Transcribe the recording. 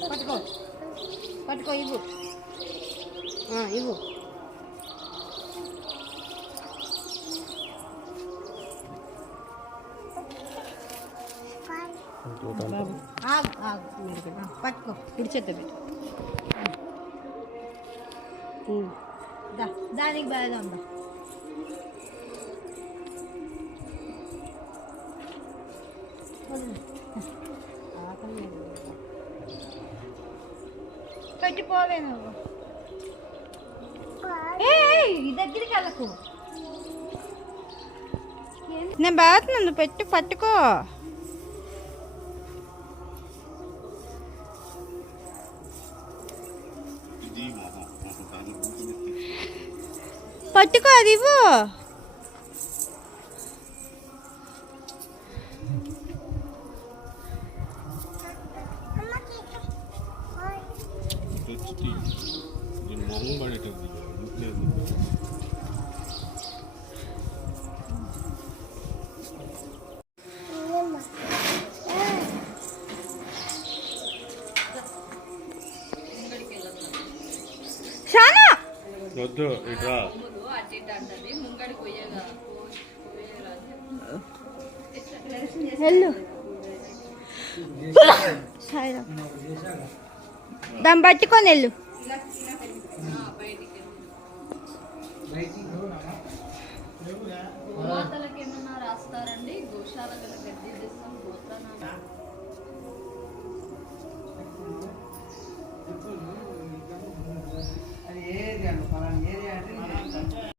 పట్టుకో పట్టుకో ఇవ్వు ఇవ్వు. ఆగు ఆగు పట్టుకో పిడిచేత పెట్టు. దానికి బాగా ఉందా పెట్టిపోవే నువ్వు. దగ్గరికి వెళ్ళకు. నేను బాగుతున్నాను పెట్టు పట్టుకో. పట్టుకో అది ఇవ్వు. వద్దు ఇట్రా దాన్ని పట్టుకొని వెళ్ళు. గోమాతలకి ఏమన్నా రాస్తారండి? గోశాల గల గడ్డి దేశం గోత్రనామా